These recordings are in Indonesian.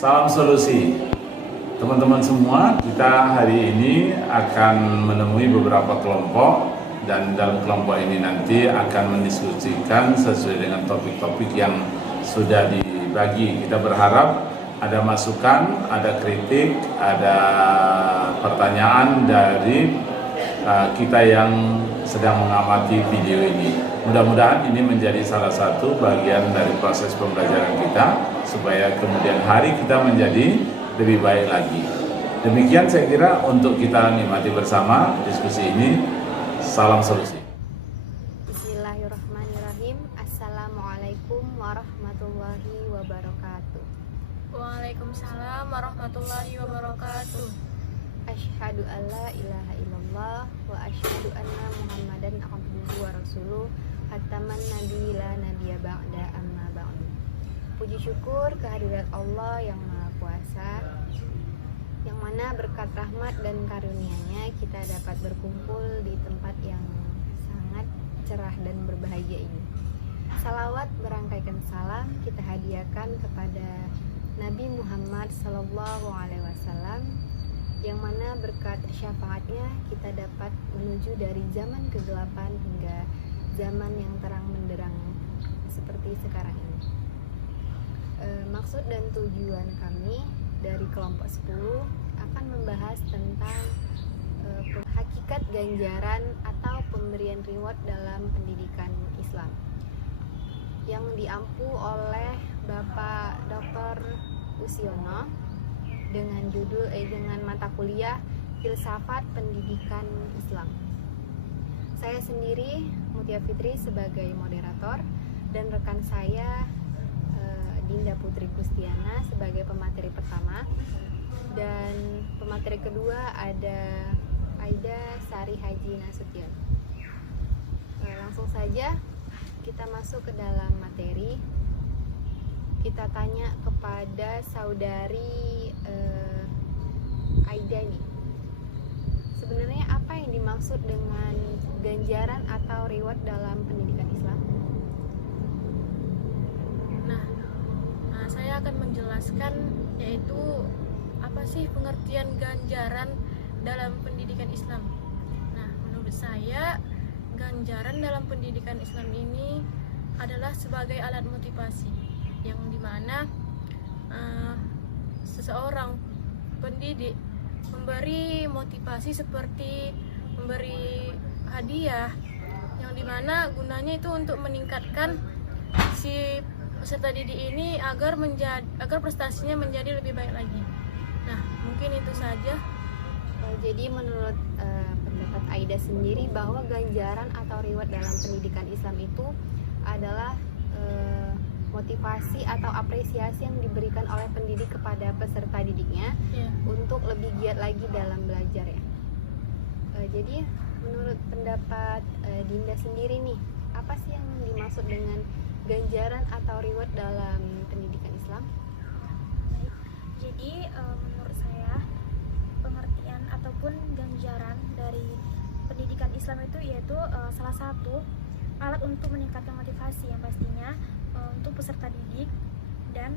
Salam solusi. Teman-teman semua, kita hari ini akan menemui beberapa kelompok dan dalam kelompok ini nanti akan mendiskusikan sesuai dengan topik-topik yang sudah dibagi. Kita berharap ada masukan, ada kritik, ada pertanyaan dari kita yang sedang mengamati video ini. Mudah-mudahan ini menjadi salah satu bagian dari proses pembelajaran kita supaya kemudian hari kita menjadi lebih baik lagi. Demikian saya kira untuk kita nikmati bersama diskusi ini. Salam solusi. Bismillahirrahmanirrahim. Assalamualaikum warahmatullahi wabarakatuh. Waalaikumsalam warahmatullahi wabarakatuh. Asyhadu alla ilaha illallah wa asyhadu anna Muhammadan abduhu wa rasuluh khataman nabi la nabiyya ba'da amma ba'du. Puji syukur kehadirat Allah yang Maha Kuasa, yang mana berkat rahmat dan karunia-Nya kita dapat berkumpul di tempat yang sangat cerah dan berbahagia ini. Salawat berangkaikan salam kita hadiahkan kepada Nabi Muhammad Sallallahu Alaihi Wasallam, yang mana berkat syafaatnya kita dapat menuju dari zaman kegelapan hingga zaman yang terang benderang seperti sekarang ini. Maksud dan tujuan kami dari kelompok 10 akan membahas tentang hakikat ganjaran atau pemberian reward dalam pendidikan Islam yang diampu oleh Bapak Dr. Usiono dengan judul dengan mata kuliah Filsafat Pendidikan Islam. Saya sendiri Mutia Fitri sebagai moderator dan rekan saya Dinda Putri Kustiana sebagai pemateri pertama, dan pemateri kedua ada Aida Sari Haji Nasution. Langsung saja kita masuk ke dalam materi. Kita tanya kepada saudari Aida nih, sebenarnya apa yang dimaksud dengan ganjaran atau reward dalam pendidikan Islam? Saya akan menjelaskan yaitu apa sih pengertian ganjaran dalam pendidikan Islam. Nah, menurut saya ganjaran dalam pendidikan Islam ini adalah sebagai alat motivasi yang dimana seseorang pendidik memberi motivasi seperti memberi hadiah yang dimana gunanya itu untuk meningkatkan si peserta didik ini agar prestasinya menjadi lebih baik lagi. Nah, mungkin itu saja. Jadi menurut pendapat Aida sendiri bahwa ganjaran atau reward dalam pendidikan Islam itu adalah motivasi atau apresiasi yang diberikan oleh pendidik kepada peserta didiknya untuk lebih giat lagi dalam belajar ya. Jadi menurut pendapat Dinda sendiri nih, apa sih yang dimaksud dengan ganjaran atau reward dalam pendidikan Islam? Jadi menurut saya pengertian ataupun ganjaran dari pendidikan Islam itu yaitu salah satu alat untuk meningkatkan motivasi yang pastinya untuk peserta didik, dan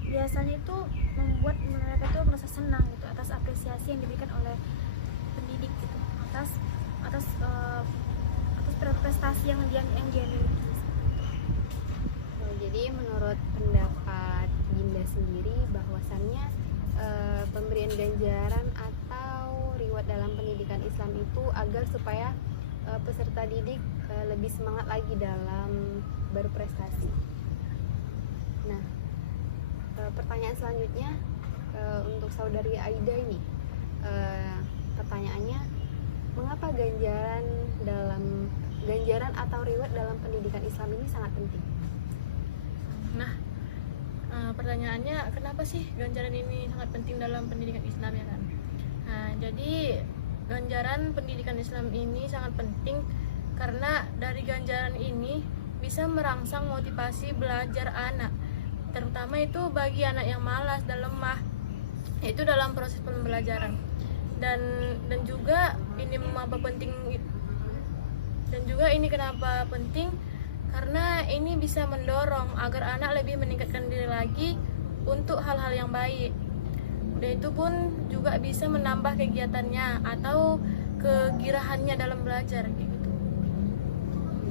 biasanya itu membuat mereka itu merasa senang gitu atas apresiasi yang diberikan oleh pendidik gitu atas prestasi yang dia miliki. Jadi menurut pendapat Dinda sendiri bahwasannya pemberian ganjaran atau reward dalam pendidikan Islam itu agar supaya peserta didik lebih semangat lagi dalam berprestasi. Nah, pertanyaan selanjutnya untuk saudari Aida ini, pertanyaannya, mengapa ganjaran atau reward dalam pendidikan Islam ini sangat penting? Nah, pertanyaannya kenapa sih ganjaran ini sangat penting dalam pendidikan Islam ya kan? Nah, jadi ganjaran pendidikan Islam ini sangat penting karena dari ganjaran ini bisa merangsang motivasi belajar anak, terutama itu bagi anak yang malas dan lemah, yaitu dalam proses pembelajaran. Dan juga ini mengapa penting, dan juga ini kenapa penting karena ini bisa mendorong agar anak lebih meningkatkan diri lagi untuk hal-hal yang baik. Udah itu pun juga bisa menambah kegiatannya atau kegirahannya dalam belajar kayak gitu.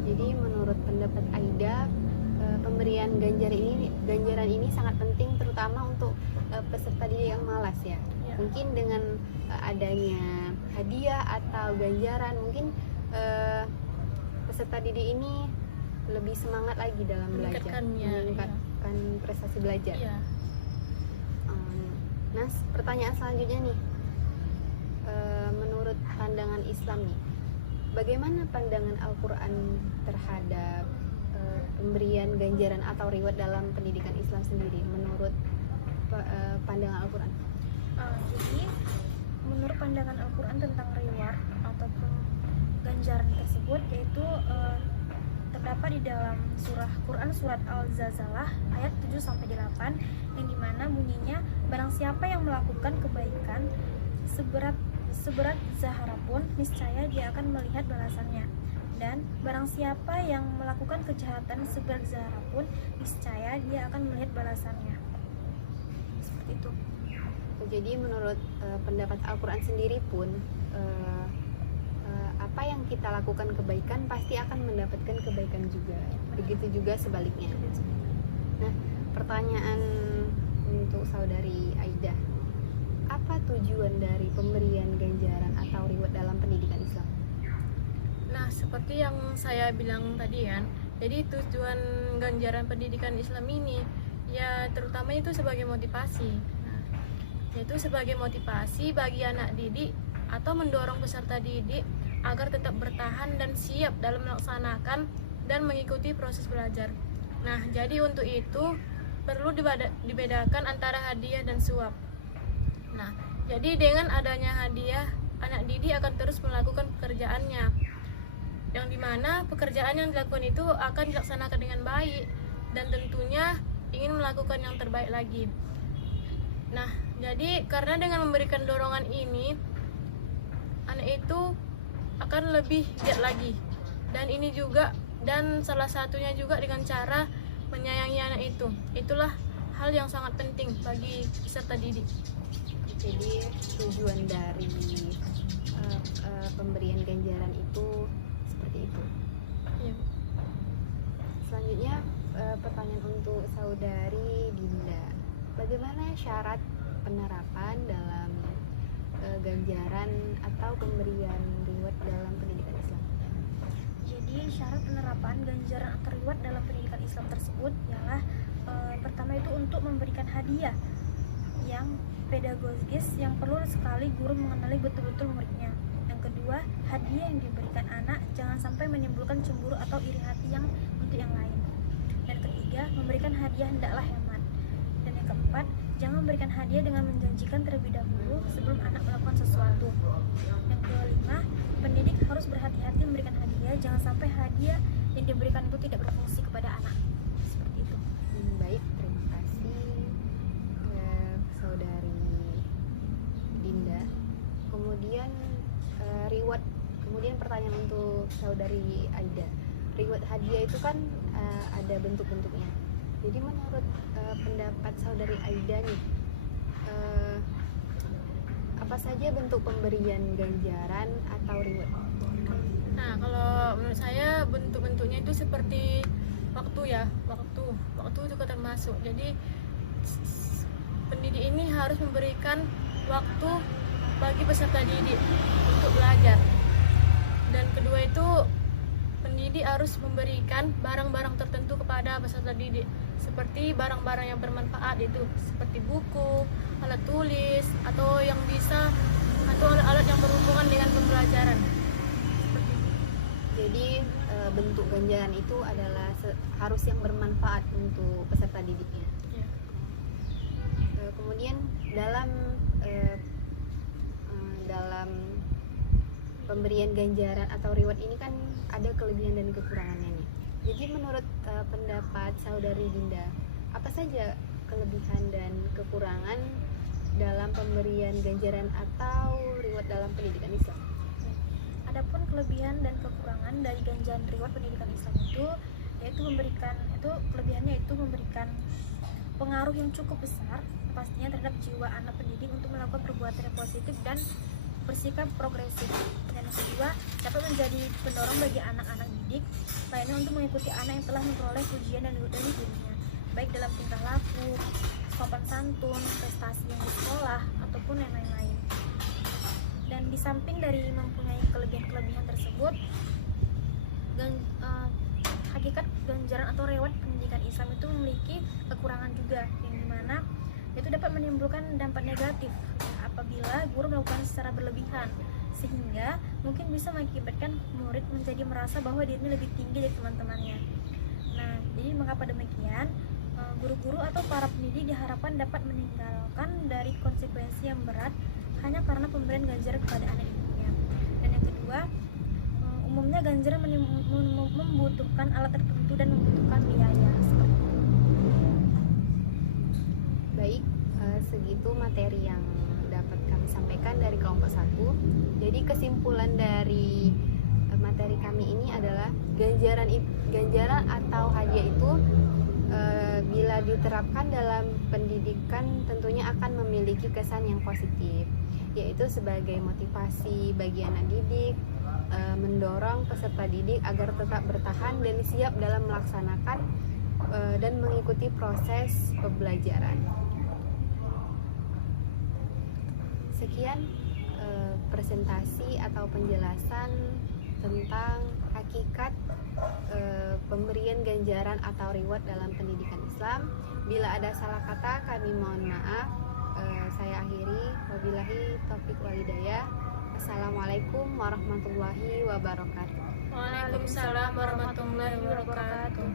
Jadi menurut pendapat Aida, pemberian ganjaran ini sangat penting, terutama untuk peserta didik yang malas ya. Ya. Mungkin dengan adanya hadiah atau ganjaran, mungkin peserta didik ini lebih semangat lagi dalam belajar, meningkatkan prestasi belajar. Iya. Nah, pertanyaan selanjutnya nih, menurut pandangan Islam nih, bagaimana pandangan Al-Quran terhadap pemberian ganjaran atau reward dalam pendidikan Islam sendiri menurut pandangan Al-Quran? Jadi menurut pandangan Al-Quran tentang reward ataupun ganjaran tersebut, yaitu terdapat di dalam surah Quran surat Al-Zalzalah ayat 7-8, yang dimana bunyinya, barang siapa yang melakukan kebaikan seberat zahra pun, niscaya dia akan melihat balasannya, dan barang siapa yang melakukan kejahatan seberat zahra pun, niscaya dia akan melihat balasannya. Seperti itu. Jadi menurut pendapat Al-Quran sendiri pun, apa yang kita lakukan kebaikan pasti akan mendapatkan kebaikan juga. Begitu juga sebaliknya. Nah, pertanyaan untuk saudari Aida, apa tujuan dari pemberian ganjaran atau reward dalam pendidikan Islam? Nah, seperti yang saya bilang tadi kan, jadi tujuan ganjaran pendidikan Islam ini ya terutama itu sebagai motivasi. Nah, yaitu sebagai motivasi bagi anak didik atau mendorong peserta didik agar tetap bertahan dan siap dalam melaksanakan dan mengikuti proses belajar. Nah, jadi untuk itu perlu dibedakan antara hadiah dan suap. Nah, jadi dengan adanya hadiah, anak didik akan terus melakukan pekerjaannya, yang dimana pekerjaan yang dilakukan itu akan dilaksanakan dengan baik dan tentunya ingin melakukan yang terbaik lagi. Nah, jadi karena dengan memberikan dorongan ini, anak itu akan lebih giat lagi, dan salah satunya juga dengan cara menyayangi anak itu. Itulah hal yang sangat penting bagi peserta didik. Jadi tujuan dari pemberian ganjaran itu seperti itu. Ya. Selanjutnya pertanyaan untuk saudari Dinda, bagaimana syarat penerapan dalam ganjaran atau pemberian reward dalam pendidikan Islam? Jadi syarat penerapan ganjaran atau reward dalam pendidikan Islam tersebut ialah pertama itu untuk memberikan hadiah yang pedagogis yang perlu sekali guru mengenali betul-betul muridnya. Yang kedua, hadiah yang diberikan anak jangan sampai menimbulkan cemburu atau iri hati yang untuk yang lain. Dan ketiga, memberikan hadiah hendaklah hemat. Dan yang keempat, jangan memberikan hadiah dengan menjanjikan terlebih dahulu sebelum anak melakukan sesuatu. Yang kelima, pendidik harus berhati-hati memberikan hadiah, jangan sampai hadiah yang diberikan itu tidak berfungsi kepada anak. Seperti itu. Baik, terima kasih saudari Dinda. Kemudian reward, kemudian pertanyaan untuk saudari Aida. Reward hadiah itu kan ada bentuk-bentuknya. Jadi menurut pendapat saudari Aida nih, apa saja bentuk pemberian ganjaran atau reward? Nah, kalau menurut saya bentuk-bentuknya itu seperti waktu juga termasuk. Jadi pendidik ini harus memberikan waktu bagi peserta didik untuk belajar. Dan kedua itu pendidik harus memberikan barang-barang tertentu kepada peserta didik, seperti barang-barang yang bermanfaat, itu seperti buku, alat tulis, atau alat yang berhubungan dengan pembelajaran. Seperti itu. Jadi bentuk ganjaran itu adalah harus yang bermanfaat untuk peserta didiknya. Ya. Kemudian dalam pemberian ganjaran atau reward ini kan ada kelebihan dan kekurangannya nih. Jadi menurut pendapat saudari Dinda, apa saja kelebihan dan kekurangan dalam pemberian ganjaran atau reward dalam pendidikan Islam? Adapun kelebihan dan kekurangan dari ganjaran reward pendidikan Islam itu, yaitu kelebihannya itu memberikan pengaruh yang cukup besar pastinya terhadap jiwa anak pendidik untuk melakukan perbuatan yang positif dan bersikap progresif. Dan yang kedua, dapat menjadi pendorong bagi anak-anak didik lainnya untuk mengikuti anak yang telah memperoleh pujian dan gurunya, baik dalam tingkah laku, sopan santun, prestasi yang di sekolah, ataupun yang lain-lain. Dan di samping dari mempunyai kelebihan-kelebihan tersebut, hakikat ganjaran atau reward pendidikan Islam itu memiliki kekurangan juga, yang dimana itu dapat menimbulkan dampak negatif apabila guru melakukan secara berlebihan, sehingga mungkin bisa mengakibatkan murid menjadi merasa bahwa dirinya lebih tinggi dari teman-temannya. Nah, jadi mengapa demikian? Guru-guru atau para pendidik diharapkan dapat meninggalkan dari konsekuensi yang berat hanya karena pemberian ganjaran kepada anak didiknya. Dan yang kedua, umumnya ganjaran membutuhkan alat tertentu dan membutuhkan biaya. Baik, segitu materi yang dapat kami sampaikan dari kelompok 1. Jadi kesimpulan dari materi kami ini adalah ganjaran atau hadiah itu bila diterapkan dalam pendidikan tentunya akan memiliki kesan yang positif, yaitu sebagai motivasi bagi anak didik, mendorong peserta didik agar tetap bertahan dan siap dalam melaksanakan dan mengikuti proses pembelajaran. Sekian presentasi atau penjelasan tentang hakikat pemberian ganjaran atau reward dalam pendidikan Islam. Bila ada salah kata kami mohon maaf. Saya akhiri, wabillahi taufiq wal hidayah. Assalamualaikum warahmatullahi wabarakatuh. Waalaikumsalam warahmatullahi wabarakatuh.